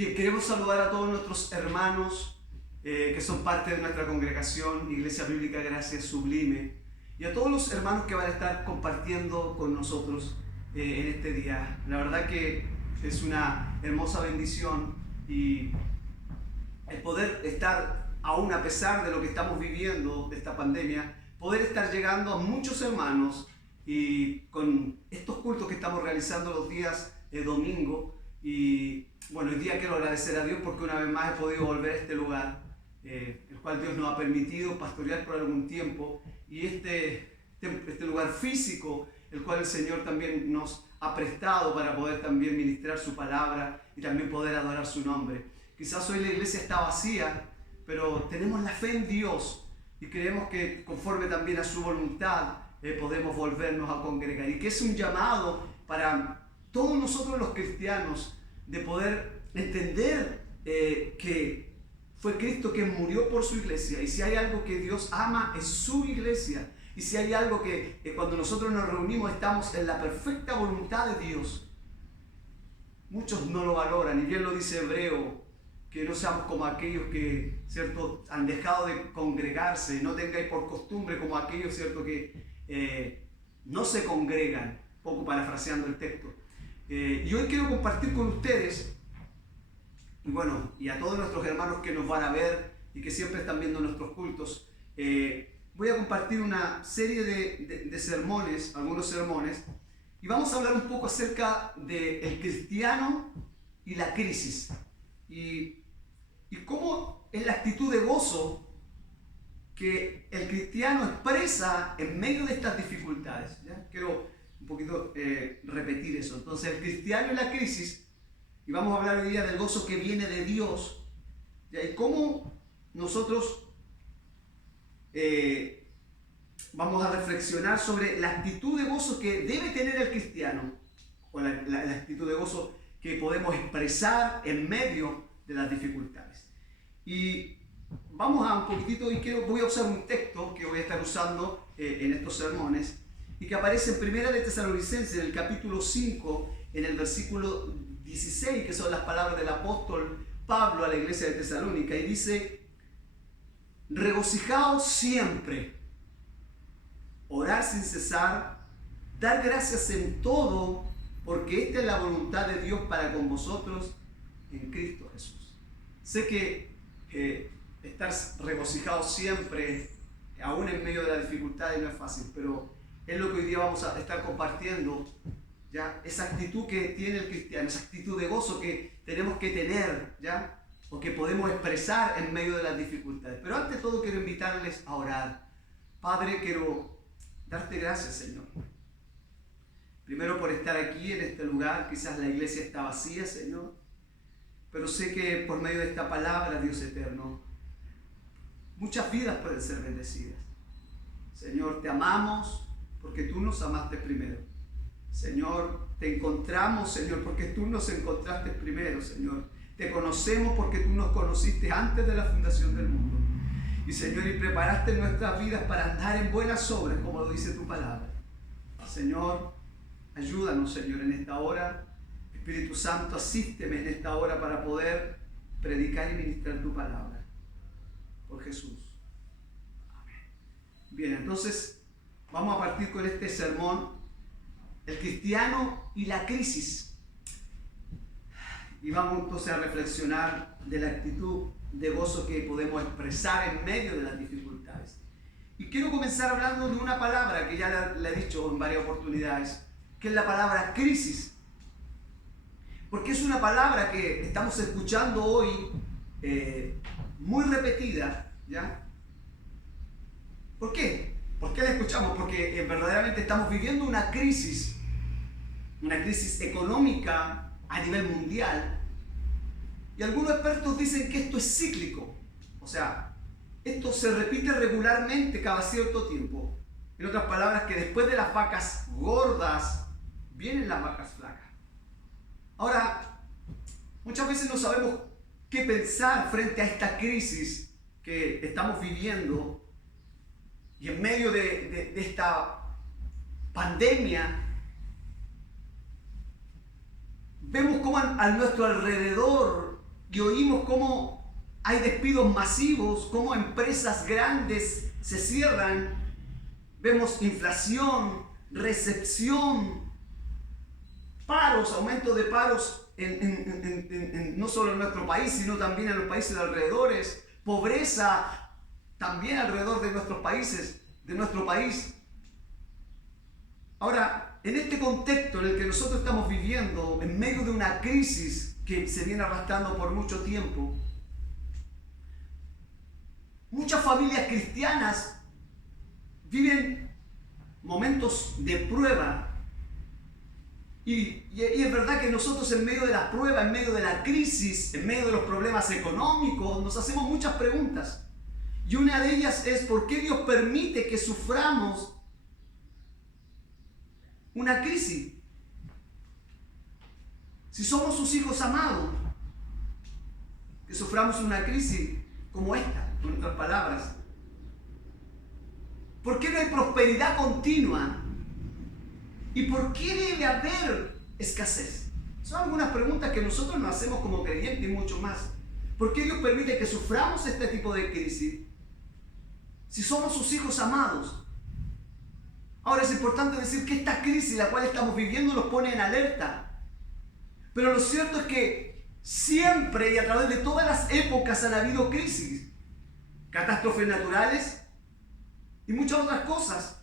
Bien, queremos saludar a todos nuestros hermanos que son parte de nuestra congregación, Iglesia Bíblica Gracia Sublime, y a todos los hermanos que van a estar compartiendo con nosotros en este día. La verdad que es una hermosa bendición y el poder estar, aún a pesar de lo que estamos viviendo, de esta pandemia, poder estar llegando a muchos hermanos y con estos cultos que estamos realizando los días de domingo. Y bueno, hoy día quiero agradecer a Dios porque una vez más he podido volver a este lugar, el cual Dios nos ha permitido pastorear por algún tiempo, y este lugar físico, el cual el Señor también nos ha prestado para poder también ministrar su palabra y también poder adorar su nombre. Quizás hoy la iglesia está vacía, pero tenemos la fe en Dios y creemos que conforme también a su voluntad podemos volvernos a congregar, y que es un llamado para todos nosotros los cristianos de poder entender que fue Cristo quien murió por su iglesia, y si hay algo que Dios ama es su iglesia, y si hay algo que cuando nosotros nos reunimos estamos en la perfecta voluntad de Dios. Muchos no lo valoran, y bien lo dice Hebreo, que no seamos como aquellos que, ¿cierto?, han dejado de congregarse, no tengáis por costumbre como aquellos, ¿cierto?, que no se congregan, poco parafraseando el texto. Y hoy quiero compartir con ustedes, y bueno, y a todos nuestros hermanos que nos van a ver y que siempre están viendo nuestros cultos, voy a compartir una serie de sermones, algunos sermones, y vamos a hablar un poco acerca del cristiano y la crisis, y cómo es la actitud de gozo que el cristiano expresa en medio de estas dificultades, ¿ya? Quiero un poquito repetir eso. Entonces, el cristiano y la crisis, y vamos a hablar hoy día del gozo que viene de Dios, ¿ya? Y cómo nosotros vamos a reflexionar sobre la actitud de gozo que debe tener el cristiano, o la actitud de gozo que podemos expresar en medio de las dificultades. Y vamos a un poquitito, y voy a usar un texto que voy a estar usando en estos sermones, y que aparece en Primera de Tesalonicenses, en el capítulo 5, en el versículo 16, que son las palabras del apóstol Pablo a la iglesia de Tesalónica, y dice: regocijaos siempre, orar sin cesar, dar gracias en todo, porque esta es la voluntad de Dios para con vosotros en Cristo Jesús. Sé que estar regocijados siempre, aún en medio de las dificultades, no es fácil, pero es lo que hoy día vamos a estar compartiendo, ¿ya? Esa actitud que tiene el cristiano, esa actitud de gozo que tenemos que tener, ¿ya? O que podemos expresar en medio de las dificultades. Pero ante todo quiero invitarles a orar. Padre, quiero darte gracias, Señor. Primero por estar aquí en este lugar, quizás la iglesia está vacía, Señor, pero sé que por medio de esta palabra, Dios eterno, muchas vidas pueden ser bendecidas. Señor, te amamos porque tú nos amaste primero. Señor, te encontramos, Señor, porque tú nos encontraste primero, Señor. Te conocemos porque tú nos conociste antes de la fundación del mundo. Y, Señor, y preparaste nuestras vidas para andar en buenas obras, como lo dice tu palabra. Señor, ayúdanos, Señor, en esta hora. Espíritu Santo, asísteme en esta hora para poder predicar y ministrar tu palabra. Por Jesús. Amén. Bien, entonces vamos a partir con este sermón, el cristiano y la crisis. Y vamos entonces a reflexionar de la actitud de gozo que podemos expresar en medio de las dificultades. Y quiero comenzar hablando de una palabra que ya la he dicho en varias oportunidades, que es la palabra crisis. Porque es una palabra que estamos escuchando hoy muy repetida, ¿ya? ¿Por qué? ¿Por qué la escuchamos? Porque verdaderamente estamos viviendo una crisis económica a nivel mundial, y algunos expertos dicen que esto es cíclico, o sea, esto se repite regularmente cada cierto tiempo. En otras palabras, que después de las vacas gordas vienen las vacas flacas. Ahora, muchas veces no sabemos qué pensar frente a esta crisis que estamos viviendo, y en medio de esta pandemia vemos cómo a nuestro alrededor y oímos cómo hay despidos masivos, cómo empresas grandes se cierran. Vemos inflación, recesión, paros, aumento de paros no solo en nuestro país, sino también en los países alrededores, pobreza también alrededor de nuestros países, de nuestro país. Ahora, en este contexto en el que nosotros estamos viviendo, en medio de una crisis que se viene arrastrando por mucho tiempo, muchas familias cristianas viven momentos de prueba. Y es verdad que nosotros en medio de la prueba, en medio de la crisis, en medio de los problemas económicos, nos hacemos muchas preguntas. Y una de ellas es: ¿por qué Dios permite que suframos una crisis? Si somos sus hijos amados, que suframos una crisis como esta, con otras palabras. ¿Por qué no hay prosperidad continua? ¿Y por qué debe haber escasez? Son algunas preguntas que nosotros nos hacemos como creyentes y mucho más. ¿Por qué Dios permite que suframos este tipo de crisis si somos sus hijos amados? Ahora, es importante decir que esta crisis la cual estamos viviendo nos pone en alerta. Pero lo cierto es que siempre y a través de todas las épocas han habido crisis, catástrofes naturales y muchas otras cosas.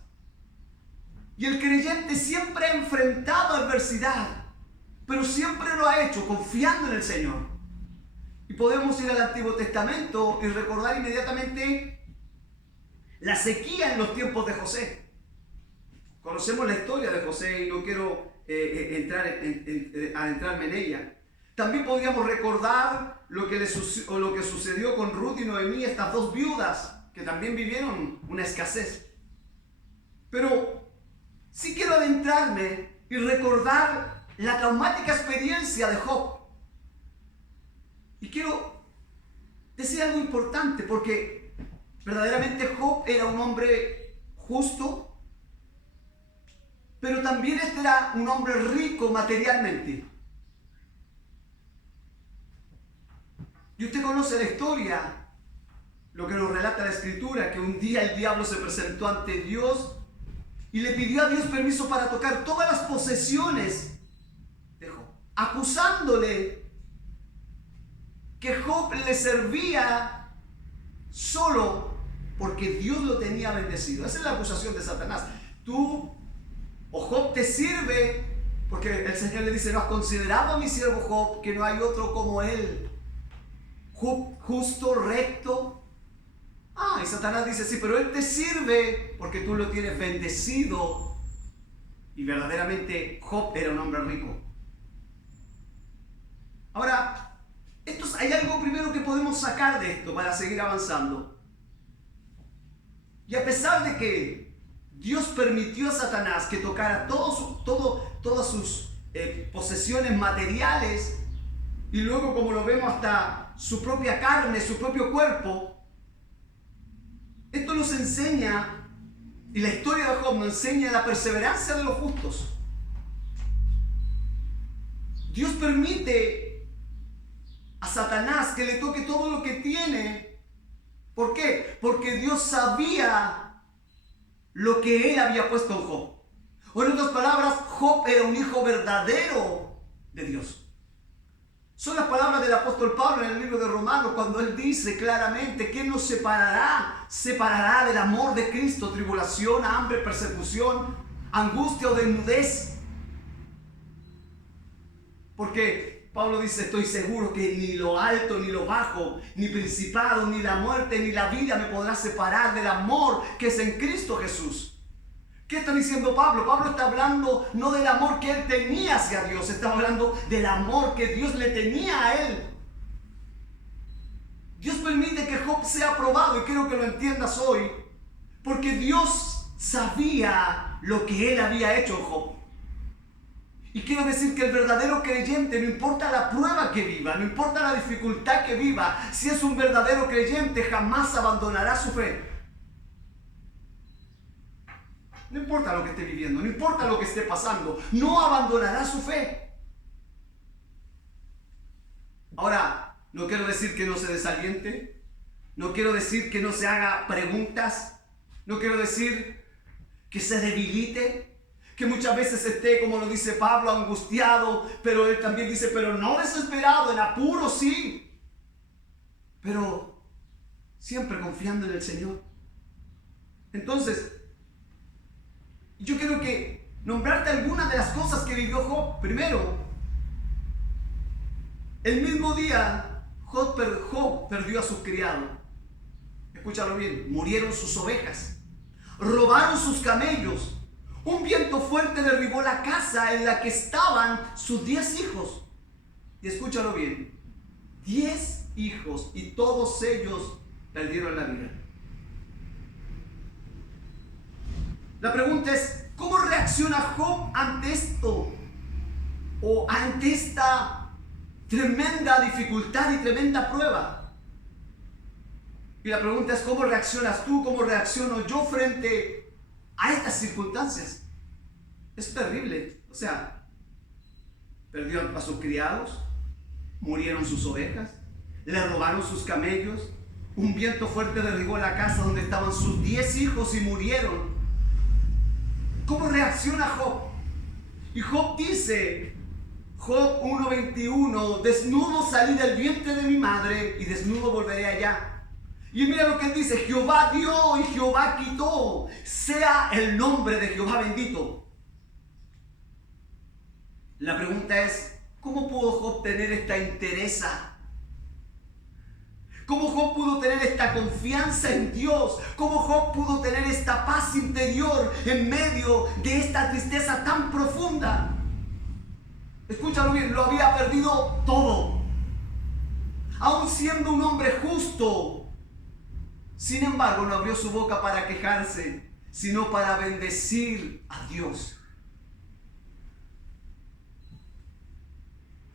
Y el creyente siempre ha enfrentado adversidad, pero siempre lo ha hecho confiando en el Señor. Y podemos ir al Antiguo Testamento y recordar inmediatamente la sequía en los tiempos de José. Conocemos la historia de José y no quiero adentrarme en ella. También podríamos recordar lo que sucedió con Ruth y Noemí, estas dos viudas que también vivieron una escasez. Pero sí quiero adentrarme y recordar la traumática experiencia de Job. Y quiero decir algo importante, porque verdaderamente Job era un hombre justo, pero también este era un hombre rico materialmente. Y usted conoce la historia, lo que nos relata la Escritura, que un día el diablo se presentó ante Dios y le pidió a Dios permiso para tocar todas las posesiones de Job, acusándole que Job le servía solo porque Dios lo tenía bendecido. Esa es la acusación de Satanás. Tú o Job te sirve porque el Señor le dice: ¿no has considerado a mi siervo Job, que no hay otro como él? Job justo, recto. Y Satanás dice: sí, pero él te sirve porque tú lo tienes bendecido. Y verdaderamente Job era un hombre rico. Ahora, hay algo primero que podemos sacar de esto para seguir avanzando. Y a pesar de que Dios permitió a Satanás que tocara todas sus posesiones materiales, y luego, como lo vemos, hasta su propia carne, su propio cuerpo, esto nos enseña, y la historia de Job nos enseña la perseverancia de los justos. Dios permite a Satanás que le toque todo lo que tiene. ¿Por qué? Porque Dios sabía lo que él había puesto en Job. O en otras palabras, Job era un hijo verdadero de Dios. Son las palabras del apóstol Pablo en el libro de Romanos, cuando él dice claramente: ¿quién nos separará del amor de Cristo? Tribulación, hambre, persecución, angustia o desnudez. Porque Pablo dice: estoy seguro que ni lo alto ni lo bajo, ni principado, ni la muerte, ni la vida me podrá separar del amor que es en Cristo Jesús. ¿Qué está diciendo Pablo? Pablo está hablando no del amor que él tenía hacia Dios, está hablando del amor que Dios le tenía a él. Dios permite que Job sea probado, y quiero que lo entiendas hoy, porque Dios sabía lo que él había hecho en Job. Y quiero decir que el verdadero creyente, no importa la prueba que viva, no importa la dificultad que viva, si es un verdadero creyente, jamás abandonará su fe. No importa lo que esté viviendo, no importa lo que esté pasando, no abandonará su fe. Ahora, No quiero decir que no se desaliente. No quiero decir que no se haga preguntas. No quiero decir que se debilite. Que muchas veces esté, como lo dice Pablo, angustiado. Pero él también dice, pero no desesperado, en apuro sí. Pero siempre confiando en el Señor. Entonces, yo quiero que nombrarte algunas de las cosas que vivió Job. Primero, el mismo día Job perdió a sus criados. Escúchalo bien, murieron sus ovejas, robaron sus camellos, un viento fuerte derribó la casa en la que estaban sus 10 hijos. Y escúchalo bien, 10 hijos y todos ellos perdieron la vida. La pregunta es, ¿cómo reacciona Job ante esto? O ante esta tremenda dificultad y tremenda prueba. Y la pregunta es, ¿cómo reaccionas tú? ¿Cómo reacciono yo frente a estas circunstancias? Es terrible. O sea, perdió a sus criados, murieron sus ovejas, le robaron sus camellos, un viento fuerte derribó la casa donde estaban sus 10 hijos y murieron. ¿Cómo reacciona Job? Y Job dice, Job 1:21, desnudo salí del vientre de mi madre y desnudo volveré allá. Y mira lo que él dice, Jehová dio y Jehová quitó, sea el nombre de Jehová bendito. La pregunta es, ¿cómo pudo Job tener esta entereza? ¿Cómo Job pudo tener esta confianza en Dios? ¿Cómo Job pudo tener esta paz interior en medio de esta tristeza tan profunda? Escúchalo bien, lo había perdido todo. Aún siendo un hombre justo. Sin embargo, no abrió su boca para quejarse, sino para bendecir a Dios.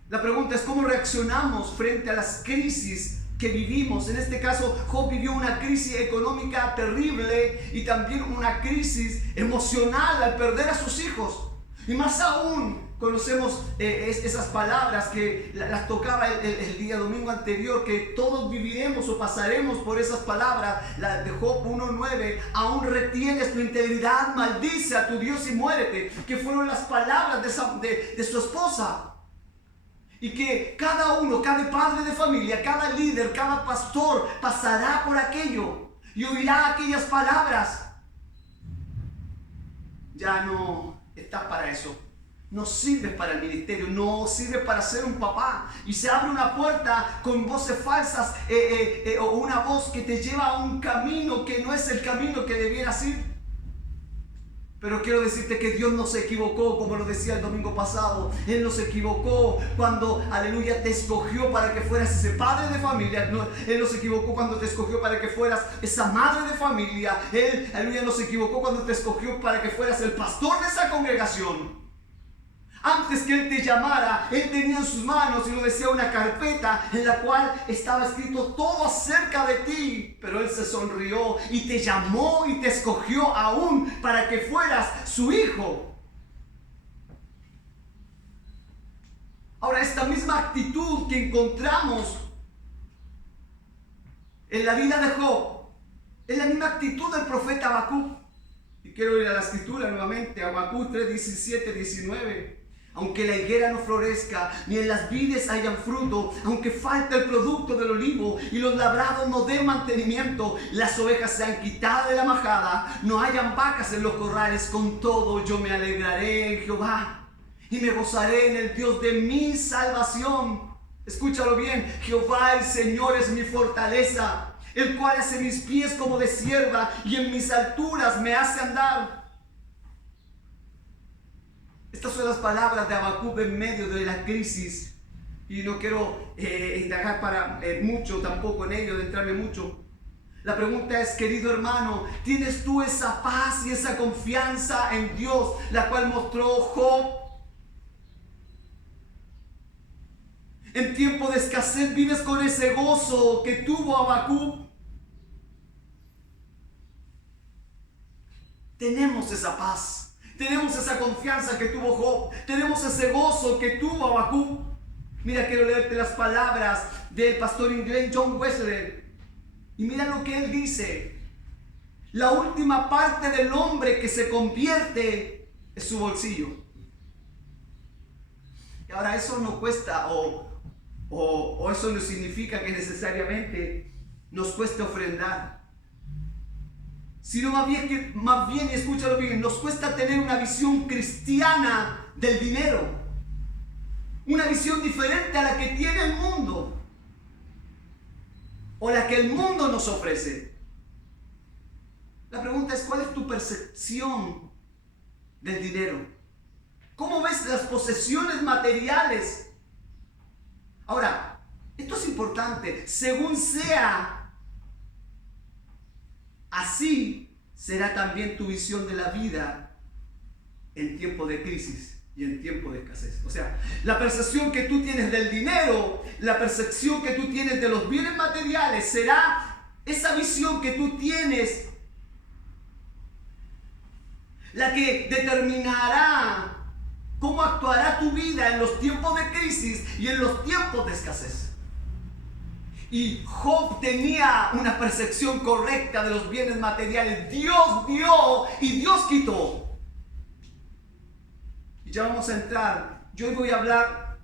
La pregunta es, ¿cómo reaccionamos frente a las crisis que vivimos? En este caso, Job vivió una crisis económica terrible y también una crisis emocional al perder a sus hijos. Y más aún, conocemos esas palabras que las tocaba el día domingo anterior, que todos viviremos o pasaremos por esas palabras, la de Job 1:9, aún retienes tu integridad, maldice a tu Dios y muérete, que fueron las palabras de su esposa. Y que cada uno, cada padre de familia, cada líder, cada pastor pasará por aquello y oirá aquellas palabras. Ya no estás para eso. No sirves para el ministerio, no sirves para ser un papá. Y se abre una puerta con voces falsas o una voz que te lleva a un camino que no es el camino que debieras ir. Pero quiero decirte que Dios no se equivocó, como lo decía el domingo pasado. Él no se equivocó cuando, aleluya, te escogió para que fueras ese padre de familia. No, Él no se equivocó cuando te escogió para que fueras esa madre de familia. Él, aleluya, no se equivocó cuando te escogió para que fueras el pastor de esa congregación. Antes que Él te llamara, Él tenía en sus manos, y lo decía, una carpeta en la cual estaba escrito todo acerca de ti. Pero Él se sonrió y te llamó y te escogió aún para que fueras su hijo. Ahora, esta misma actitud que encontramos en la vida de Job es la misma actitud del profeta Habacuc. Y quiero ir a la escritura nuevamente, Habacuc 3:17-19. Aunque la higuera no florezca, ni en las vides hayan fruto, aunque falte el producto del olivo y los labrados no den mantenimiento, las ovejas sean quitadas de la majada, no hayan vacas en los corrales, con todo yo me alegraré en Jehová y me gozaré en el Dios de mi salvación. Escúchalo bien, Jehová el Señor es mi fortaleza, el cual hace mis pies como de sierva y en mis alturas me hace andar. Estas son las palabras de Habacuc en medio de la crisis. Y no quiero indagar para mucho tampoco en ello, adentrarme mucho. La pregunta es, querido hermano, ¿tienes tú esa paz y esa confianza en Dios, la cual mostró Job? En tiempo de escasez vives con ese gozo que tuvo Habacuc. Tenemos esa paz. Tenemos esa confianza que tuvo Job. Tenemos ese gozo que tuvo Habacuc. Mira, quiero leerte las palabras del pastor inglés John Wesley. Y mira lo que él dice. La última parte del hombre que se convierte es su bolsillo. Y ahora eso no cuesta o eso no significa que necesariamente nos cueste ofrendar. Sino más bien, y escúchalo bien, nos cuesta tener una visión cristiana del dinero. Una visión diferente a la que tiene el mundo. O la que el mundo nos ofrece. La pregunta es, ¿cuál es tu percepción del dinero? ¿Cómo ves las posesiones materiales? Ahora, esto es importante. Según sea así, será también tu visión de la vida en tiempo de crisis y en tiempo de escasez. O sea, la percepción que tú tienes del dinero, la percepción que tú tienes de los bienes materiales, será esa visión que tú tienes la que determinará cómo actuará tu vida en los tiempos de crisis y en los tiempos de escasez. Y Job tenía una percepción correcta de los bienes materiales. Dios dio y Dios quitó. Y ya vamos a entrar. Yo hoy voy a hablar.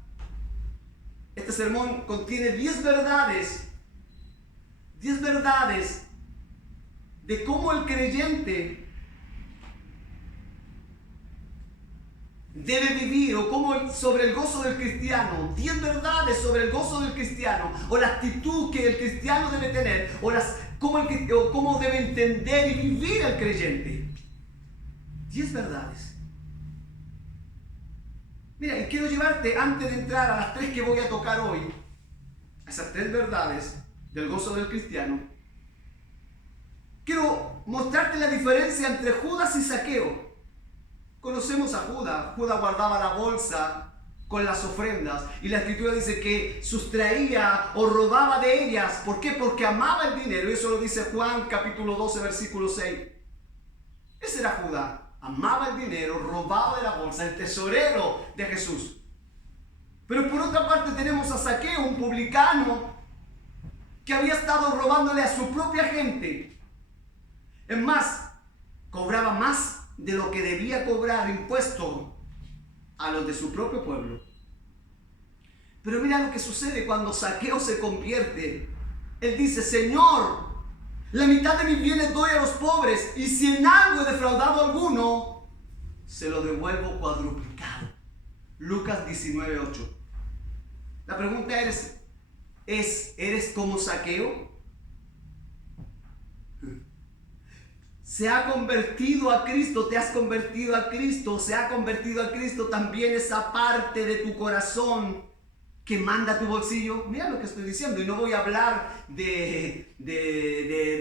Este sermón contiene 10 verdades. 10 verdades de cómo el creyente debe vivir, o cómo sobre el gozo del cristiano, 10 verdades sobre el gozo del cristiano, o la actitud que el cristiano debe tener, o cómo debe entender y vivir el creyente. 10 verdades. Mira, y quiero llevarte, antes de entrar a las 3 que voy a tocar hoy, a esas 3 verdades del gozo del cristiano, quiero mostrarte la diferencia entre Judas y Zaqueo. Conocemos a Judas. Judas guardaba la bolsa con las ofrendas y la escritura dice que sustraía o robaba de ellas. ¿Por qué? Porque amaba el dinero. Y eso lo dice Juan capítulo 12 versículo 6. Ese era Judas. Amaba el dinero, robaba de la bolsa, el tesorero de Jesús. Pero por otra parte tenemos a Zaqueo, un publicano que había estado robándole a su propia gente. Es más, cobraba más de lo que debía cobrar impuesto a los de su propio pueblo. Pero mira lo que sucede cuando Zaqueo se convierte. Él dice: Señor, la mitad de mis bienes doy a los pobres, y si en algo he defraudado a alguno, se lo devuelvo cuadruplicado. Lucas 19:8. La pregunta es, ¿eres como Zaqueo? Se ha convertido a Cristo, te has convertido a Cristo, se ha convertido a Cristo también esa parte de tu corazón que manda tu bolsillo. Mira lo que estoy diciendo, y no voy a hablar de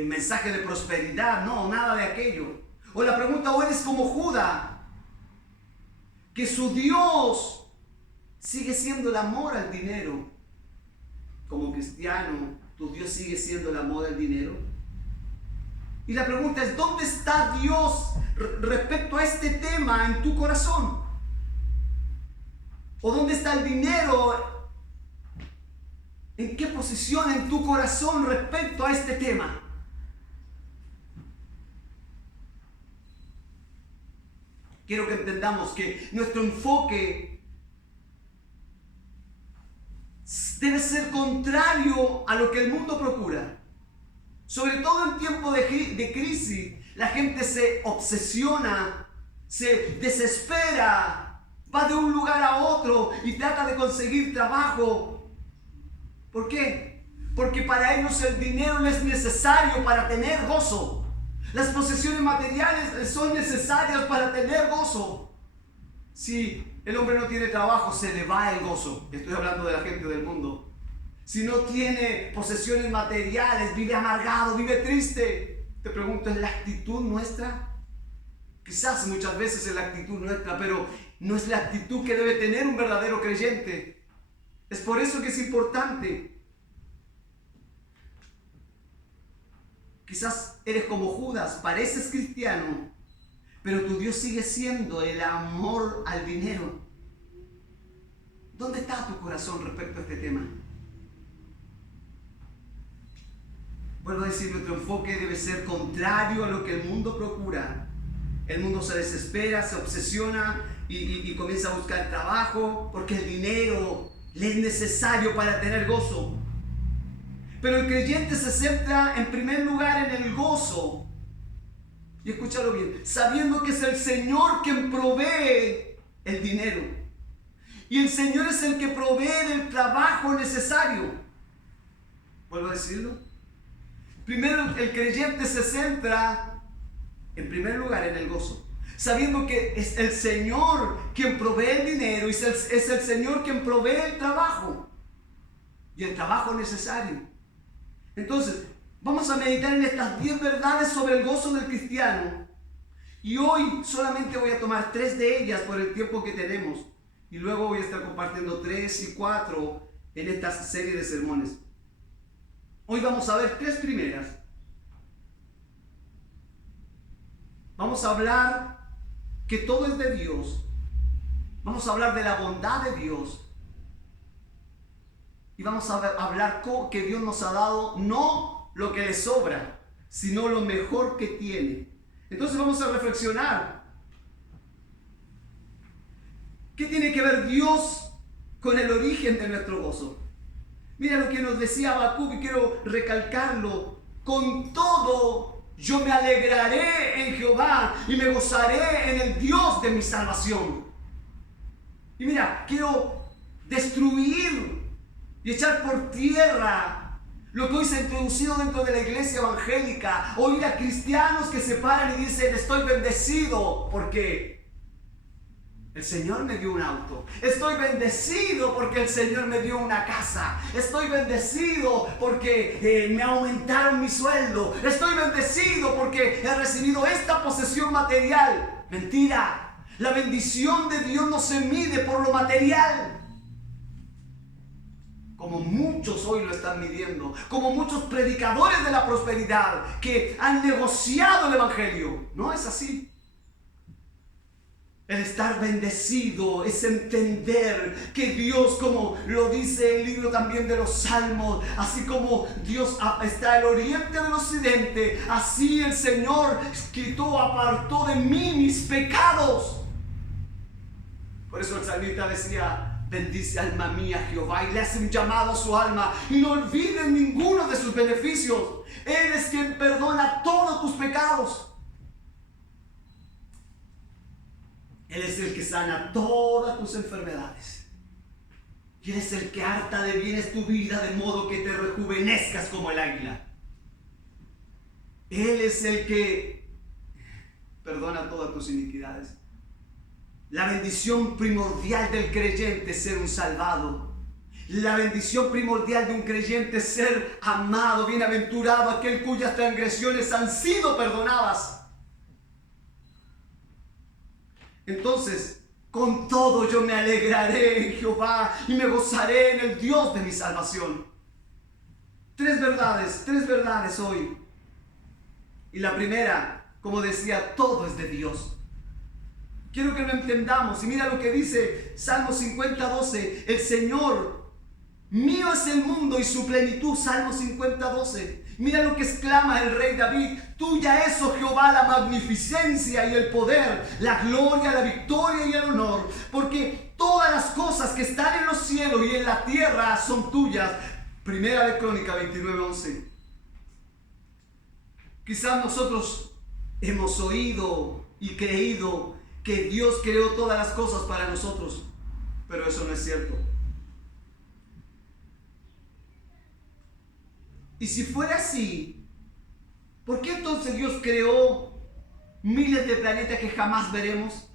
mensaje de prosperidad, no, nada de aquello. O la pregunta, ¿o eres como Judas, que su Dios sigue siendo el amor al dinero? Como cristiano, ¿tu Dios sigue siendo el amor al dinero? Y la pregunta es, ¿dónde está Dios respecto a este tema en tu corazón? ¿O dónde está el dinero? ¿En qué posición en tu corazón respecto a este tema? Quiero que entendamos que nuestro enfoque debe ser contrario a lo que el mundo procura. Sobre todo en tiempos de crisis, la gente se obsesiona, se desespera, va de un lugar a otro y trata de conseguir trabajo. ¿Por qué? Porque para ellos el dinero no es necesario para tener gozo. Las posesiones materiales son necesarias para tener gozo. Si el hombre no tiene trabajo, se le va el gozo. Estoy hablando de la gente del mundo. Si no tiene posesiones materiales, vive amargado, vive triste. Te pregunto, ¿es la actitud nuestra? Quizás muchas veces es la actitud nuestra, pero no es la actitud que debe tener un verdadero creyente. Es por eso que es importante. Quizás eres como Judas, pareces cristiano, pero tu Dios sigue siendo el amor al dinero. ¿Dónde está tu corazón respecto a este tema? Vuelvo a decir, nuestro enfoque debe ser contrario a lo que el mundo procura. El mundo se desespera, se obsesiona y comienza a buscar trabajo porque el dinero le es necesario para tener gozo. Pero el creyente se centra en primer lugar en el gozo. Y escúchalo bien, sabiendo que es el Señor quien provee el dinero. Y el Señor es el que provee el trabajo necesario. ¿Vuelvo a decirlo? Primero el creyente se centra en primer lugar en el gozo, sabiendo que es el Señor quien provee el dinero y es el Señor quien provee el trabajo y el trabajo necesario. Entonces, vamos a meditar en estas 10 verdades sobre el gozo del cristiano. Y hoy solamente voy a tomar 3 de ellas por el tiempo que tenemos. Y luego voy a estar compartiendo 3 y 4 en esta serie de sermones. Hoy vamos a ver 3 primeras. Vamos a hablar que todo es de Dios. Vamos a hablar de la bondad de Dios. Y vamos a hablar que Dios nos ha dado no lo que le sobra, sino lo mejor que tiene. Entonces vamos a reflexionar. ¿Qué tiene que ver Dios con el origen de nuestro gozo? Mira lo que nos decía Habacuc y quiero recalcarlo. Con todo yo me alegraré en Jehová y me gozaré en el Dios de mi salvación. Y mira, quiero destruir y echar por tierra lo que hoy se ha introducido dentro de la iglesia evangélica. Oír a cristianos que se paran y dicen: estoy bendecido porque el Señor me dio un auto. Estoy bendecido porque el Señor me dio una casa. Estoy bendecido porque me aumentaron mi sueldo. Estoy bendecido porque he recibido esta posesión material. Mentira. La bendición de Dios no se mide por lo material, como muchos hoy lo están midiendo, como muchos predicadores de la prosperidad que han negociado el evangelio. No es así. El estar bendecido es entender que Dios, como lo dice el libro también de los Salmos, así como Dios está al oriente del occidente, así el Señor quitó, apartó de mí mis pecados. Por eso el salmista decía: bendice alma mía Jehová, y le hace un llamado a su alma, y no olvides ninguno de sus beneficios. Él es quien perdona todos tus pecados. Él es el que sana todas tus enfermedades. Y Él es el que harta de bienes tu vida, de modo que te rejuvenezcas como el águila. Él es el que perdona todas tus iniquidades. La bendición primordial del creyente es ser un salvado. La bendición primordial de un creyente es ser amado, bienaventurado, aquel cuyas transgresiones han sido perdonadas. Entonces, con todo yo me alegraré en Jehová y me gozaré en el Dios de mi salvación. 3 verdades hoy. Y la primera, como decía, todo es de Dios. Quiero que lo entendamos. Y mira lo que dice Salmo 50:12. El Señor, mío es el mundo y su plenitud. Salmo 50:12. Mira lo que exclama el rey David: tuya es, oh Jehová, la magnificencia y el poder, la gloria, la victoria y el honor, porque todas las cosas que están en los cielos y en la tierra son tuyas. Primera de Crónicas 29:11. Quizás nosotros hemos oído y creído que Dios creó todas las cosas para nosotros, pero eso no es cierto. Y si fuera así, ¿por qué entonces Dios creó miles de planetas que jamás veremos?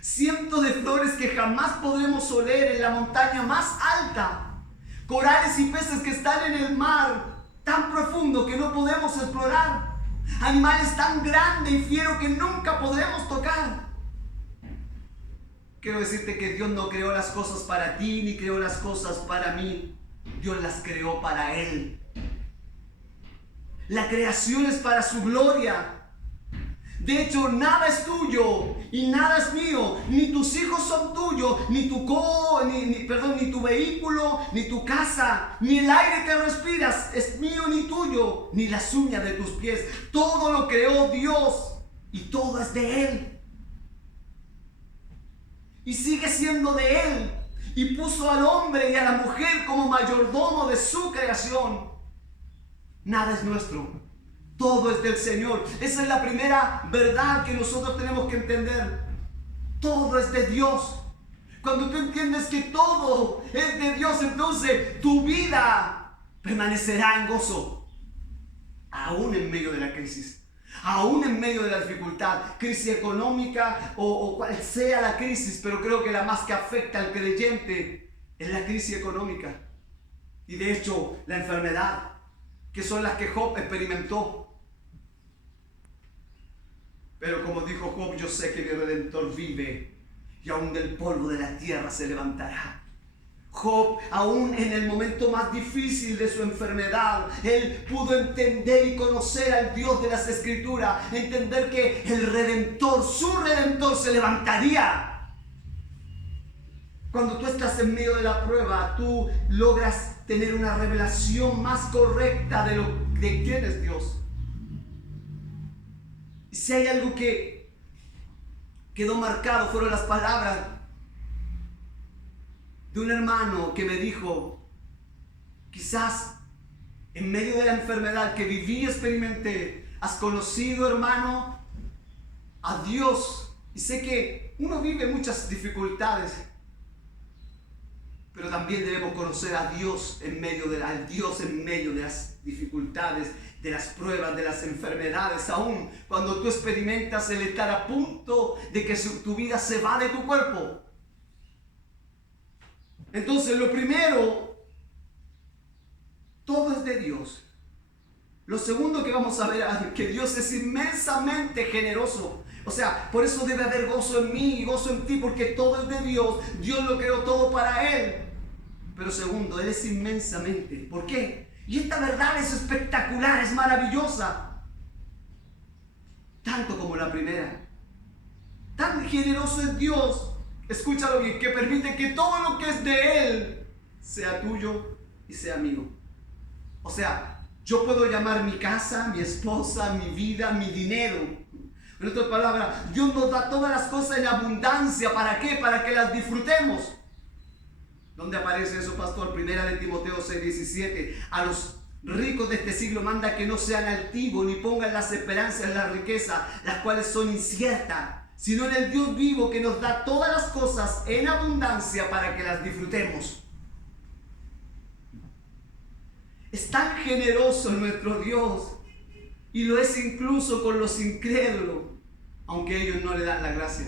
Cientos de flores que jamás podremos oler en la montaña más alta. Corales y peces que están en el mar tan profundo que no podemos explorar. Animales tan grandes y fieros que nunca podremos tocar. Quiero decirte que Dios no creó las cosas para ti ni creó las cosas para mí. Dios las creó para Él. La creación es para su gloria. De hecho, nada es tuyo y nada es mío. Ni tus hijos son tuyos, ni tu vehículo, ni tu casa, ni el aire que respiras es mío ni tuyo, ni las uñas de tus pies. Todo lo creó Dios y todo es de Él. Y sigue siendo de Él. Y puso al hombre y a la mujer como mayordomo de su creación. Nada es nuestro. Todo es del Señor. Esa es la primera verdad que nosotros tenemos que entender. Todo es de Dios. Cuando tú entiendes que todo es de Dios, entonces tu vida permanecerá en gozo. Aún en medio de la crisis. Aún en medio de la dificultad, crisis económica o cual sea la crisis, pero creo que la más que afecta al creyente es la crisis económica. Y de hecho, la enfermedad, que son las que Job experimentó. Pero como dijo Job, yo sé que mi Redentor vive y aún del polvo de la tierra se levantará. Job, aún en el momento más difícil de su enfermedad, él pudo entender y conocer al Dios de las Escrituras, entender que el Redentor, su Redentor, se levantaría. Cuando tú estás en medio de la prueba, tú logras tener una revelación más correcta de quién es Dios. Y si hay algo que quedó marcado, fueron las palabras de un hermano que me dijo, quizás en medio de la enfermedad que viví y experimenté, has conocido, hermano, a Dios. Y sé que uno vive muchas dificultades, pero también debemos conocer a Dios en medio de las dificultades, de las pruebas, de las enfermedades. Aún cuando tú experimentas el estar a punto de que tu vida se va de tu cuerpo. Entonces, lo primero, todo es de Dios. Lo segundo que vamos a ver es que Dios es inmensamente generoso. O sea, por eso debe haber gozo en mí y gozo en ti, porque todo es de Dios. Dios lo creó todo para Él. Pero segundo, Él es inmensamente. ¿Por qué? Y esta verdad es espectacular, es maravillosa. Tanto como la primera. Tan generoso es Dios. Escúchalo bien, que permite que todo lo que es de Él sea tuyo y sea mío. O sea, yo puedo llamar mi casa, mi esposa, mi vida, mi dinero. En otras palabras, Dios nos da todas las cosas en abundancia. ¿Para qué? Para que las disfrutemos. ¿Dónde aparece eso, pastor? Primera de Timoteo 6:17. A los ricos de este siglo manda que no sean altivos ni pongan las esperanzas en la riqueza, las cuales son inciertas, sino en el Dios vivo que nos da todas las cosas en abundancia para que las disfrutemos. Es tan generoso nuestro Dios y lo es incluso con los incrédulos, aunque ellos no le dan la gracia.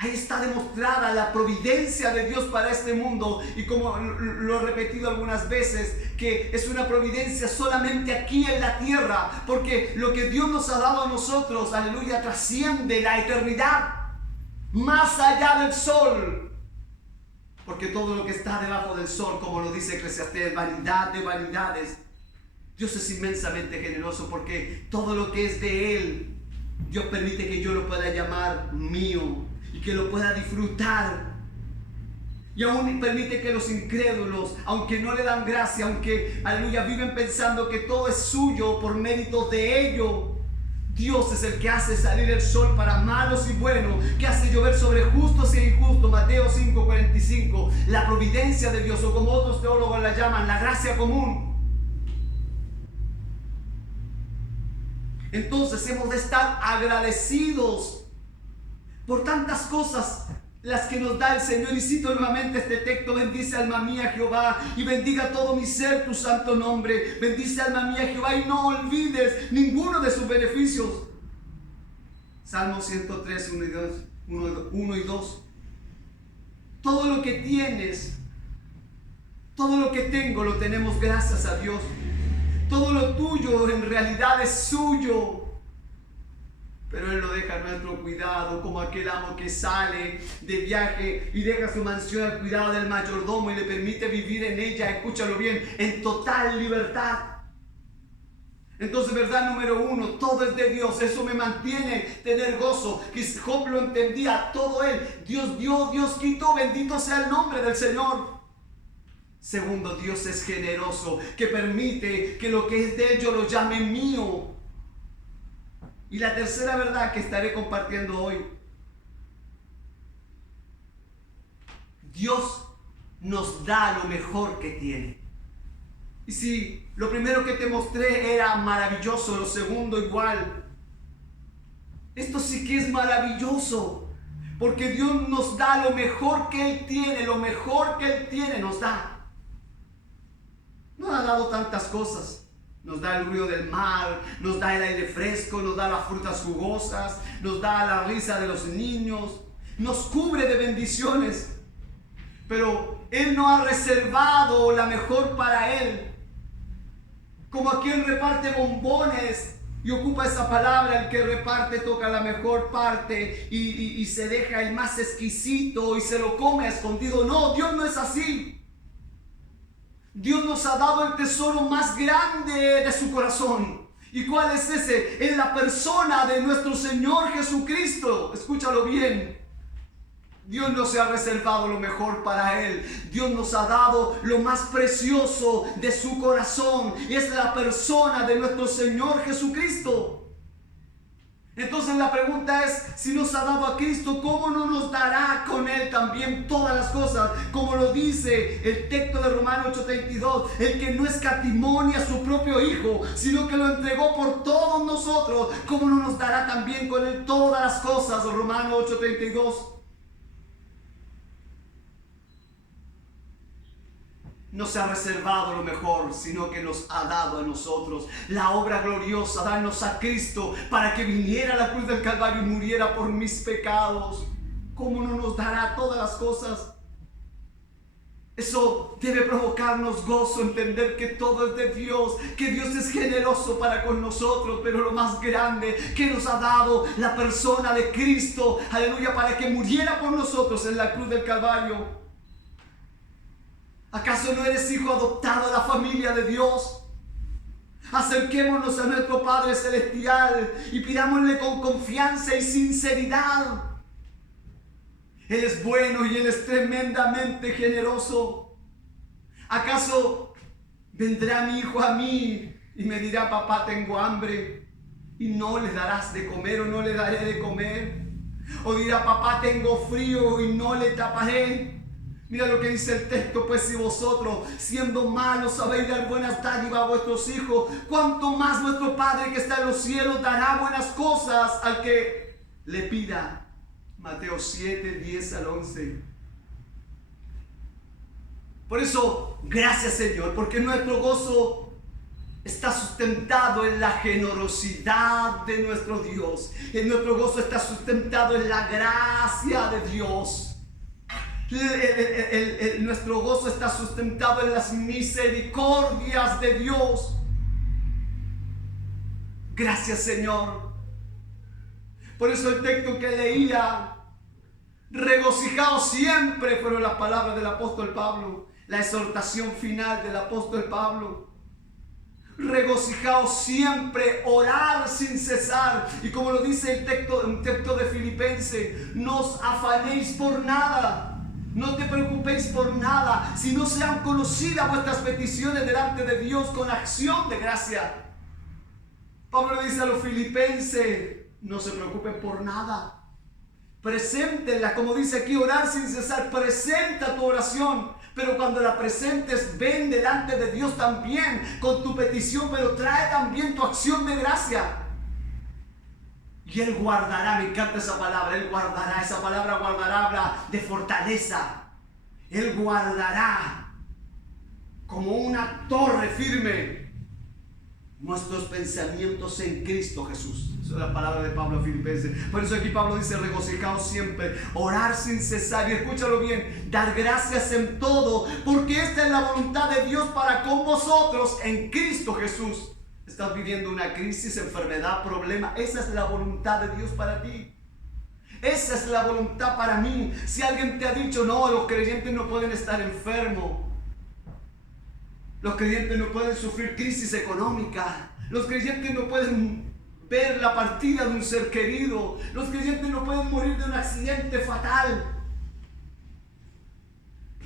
Ahí está demostrada la providencia de Dios para este mundo, y como lo he repetido algunas veces, que es una providencia solamente aquí en la tierra, porque lo que Dios nos ha dado a nosotros, aleluya, trasciende la eternidad, más allá del sol, porque todo lo que está debajo del sol, como lo dice Eclesiastés, vanidad de vanidades. Dios es inmensamente generoso porque todo lo que es de Él, Dios permite que yo lo pueda llamar mío y que lo pueda disfrutar. Y aún permite que los incrédulos, aunque no le dan gracia, aunque, aleluya, viven pensando que todo es suyo por méritos de ello, Dios es el que hace salir el sol para malos y buenos, que hace llover sobre justos e injustos. Mateo 5:45. La providencia de Dios, o como otros teólogos la llaman, la gracia común. Entonces hemos de estar agradecidos por tantas cosas las que nos da el Señor. Y cito nuevamente este texto: bendice alma mía Jehová, y bendiga todo mi ser tu santo nombre. Bendice alma mía Jehová, y no olvides ninguno de sus beneficios. Salmo 103, 1 y 2. Todo lo que tienes, todo lo que tengo, lo tenemos gracias a Dios. Todo lo tuyo en realidad es suyo, pero Él lo deja a nuestro cuidado, como aquel amo que sale de viaje y deja su mansión al cuidado del mayordomo y le permite vivir en ella, escúchalo bien, en total libertad. Entonces, verdad número uno, todo es de Dios. Eso me mantiene tener gozo. Que Job lo entendía, todo él. Dios dio, Dios quitó, bendito sea el nombre del Señor. Segundo, Dios es generoso, que permite que lo que es de él yo lo llame mío. Y la tercera verdad que estaré compartiendo hoy. Dios nos da lo mejor que tiene. Y si lo primero que te mostré era maravilloso, lo segundo igual. Esto sí que es maravilloso, porque Dios nos da lo mejor que Él tiene, lo mejor que Él tiene nos da. Nos ha dado tantas cosas. Nos da el ruido del mar, nos da el aire fresco, nos da las frutas jugosas, nos da la risa de los niños, nos cubre de bendiciones. Pero Él no ha reservado la mejor para Él. Como a quien reparte bombones y ocupa esa palabra, el que reparte toca la mejor parte y se deja el más exquisito y se lo come a escondido. No, Dios no es así. Dios nos ha dado el tesoro más grande de su corazón. ¿Y cuál es ese? En la persona de nuestro Señor Jesucristo. Escúchalo bien. Dios no se ha reservado lo mejor para Él. Dios nos ha dado lo más precioso de su corazón. Y es la persona de nuestro Señor Jesucristo. Entonces la pregunta es, si nos ha dado a Cristo, ¿cómo no nos dará con Él también todas las cosas? Como lo dice el texto de Romanos 8:32, el que no escatimó ni a su propio Hijo, sino que lo entregó por todos nosotros, ¿cómo no nos dará también con Él todas las cosas? Romanos 8:32. No se ha reservado lo mejor, sino que nos ha dado a nosotros la obra gloriosa, darnos a Cristo para que viniera a la cruz del Calvario y muriera por mis pecados. ¿Cómo no nos dará todas las cosas? Eso debe provocarnos gozo, entender que todo es de Dios, que Dios es generoso para con nosotros, pero lo más grande que nos ha dado la persona de Cristo, aleluya, para que muriera por nosotros en la cruz del Calvario. ¿Acaso no eres hijo adoptado de la familia de Dios? Acerquémonos a nuestro Padre Celestial y pidámosle con confianza y sinceridad. Él es bueno y Él es tremendamente generoso. ¿Acaso vendrá mi hijo a mí y me dirá, papá, tengo hambre, y no le darás de comer o no le daré de comer? O dirá, papá, tengo frío y no le taparé. Mira lo que dice el texto, pues si vosotros, siendo malos, sabéis dar buenas dádivas a vuestros hijos, cuánto más vuestro Padre que está en los cielos dará buenas cosas al que le pida. Mateo 7, 10 al 11. Por eso, gracias Señor, porque nuestro gozo está sustentado en la generosidad de nuestro Dios. Y nuestro gozo está sustentado en la gracia de Dios. Nuestro gozo está sustentado en las misericordias de Dios. Gracias Señor. Por eso el texto que leía, regocijaos siempre, fueron las palabras del apóstol Pablo, la exhortación final del apóstol Pablo. Regocijaos siempre, orar sin cesar. Y como lo dice un texto de Filipenses, no os afanéis por nada. No te preocupéis por nada, si no sean conocidas vuestras peticiones delante de Dios con acción de gracia. Pablo le dice a los filipenses, no se preocupen por nada. Preséntenla, como dice aquí, orar sin cesar. Presenta tu oración, pero cuando la presentes, ven delante de Dios también con tu petición, pero trae también tu acción de gracia. Y Él guardará, me encanta esa palabra, Él guardará, esa palabra guardará habla de fortaleza. Él guardará como una torre firme nuestros pensamientos en Cristo Jesús. Esa es la palabra de Pablo a Filipenses. Por eso aquí Pablo dice, regocijaos siempre, orar sin cesar. Y escúchalo bien, dar gracias en todo, porque esta es la voluntad de Dios para con vosotros en Cristo Jesús. Estás viviendo una crisis, enfermedad, problema. Esa es la voluntad de Dios para ti. Esa es la voluntad para mí. Si alguien te ha dicho, no, los creyentes no pueden estar enfermos. Los creyentes no pueden sufrir crisis económica. Los creyentes no pueden ver la partida de un ser querido. Los creyentes no pueden morir de un accidente fatal.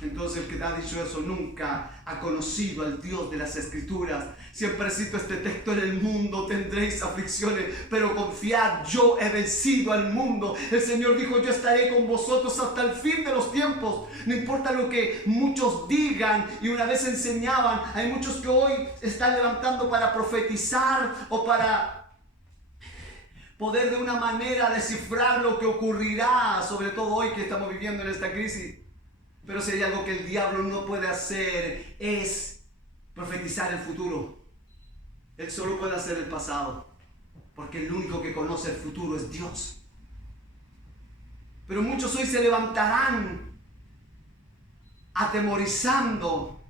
Entonces el que te ha dicho eso nunca ha conocido al Dios de las Escrituras. Siempre cito este texto: en el mundo tendréis aflicciones, pero confiad, yo he vencido al mundo. El Señor dijo: yo estaré con vosotros hasta el fin de los tiempos. No importa lo que muchos digan, y una vez enseñaban, hay muchos que hoy están levantando para profetizar o para poder de una manera descifrar lo que ocurrirá, sobre todo hoy que estamos viviendo en esta crisis. Pero si hay algo que el diablo no puede hacer, es profetizar el futuro. Él solo puede hacer el pasado, porque el único que conoce el futuro es Dios. Pero muchos hoy se levantarán atemorizando,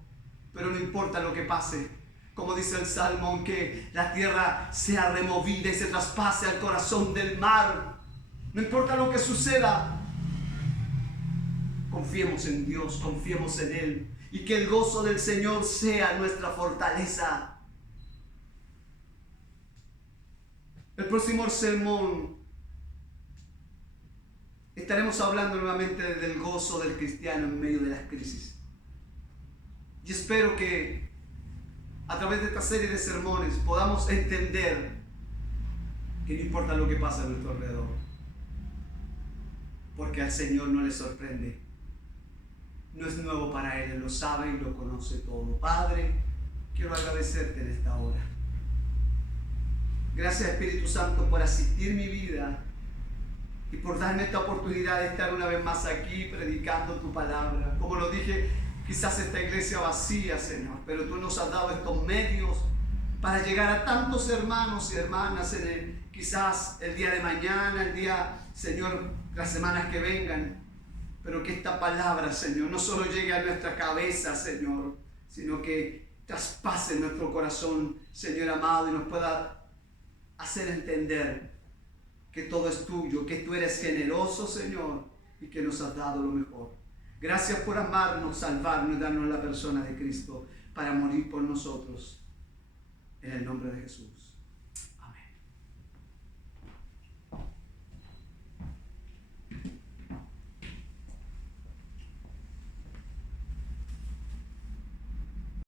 pero no importa lo que pase. Como dice el Salmo: aunque la tierra sea removida y se traspase al corazón del mar, no importa lo que suceda, confiemos en Dios, confiemos en Él, y que el gozo del Señor sea nuestra fortaleza. El próximo sermón estaremos hablando nuevamente del gozo del cristiano en medio de las crisis. Y espero que a través de esta serie de sermones podamos entender que no importa lo que pasa a nuestro alrededor, porque al Señor no le sorprende. No es nuevo para Él, Él lo sabe y lo conoce todo. Padre, quiero agradecerte en esta hora. Gracias, Espíritu Santo, por asistir mi vida y por darme esta oportunidad de estar una vez más aquí predicando tu palabra. Como lo dije, quizás esta iglesia vacía, Señor, pero tú nos has dado estos medios para llegar a tantos hermanos y hermanas quizás el día de mañana, el día, Señor, las semanas que vengan. Pero que esta palabra, Señor, no solo llegue a nuestra cabeza, Señor, sino que traspase nuestro corazón, Señor amado, y nos pueda hacer entender que todo es tuyo, que tú eres generoso, Señor, y que nos has dado lo mejor. Gracias por amarnos, salvarnos y darnos la persona de Cristo para morir por nosotros. En el nombre de Jesús.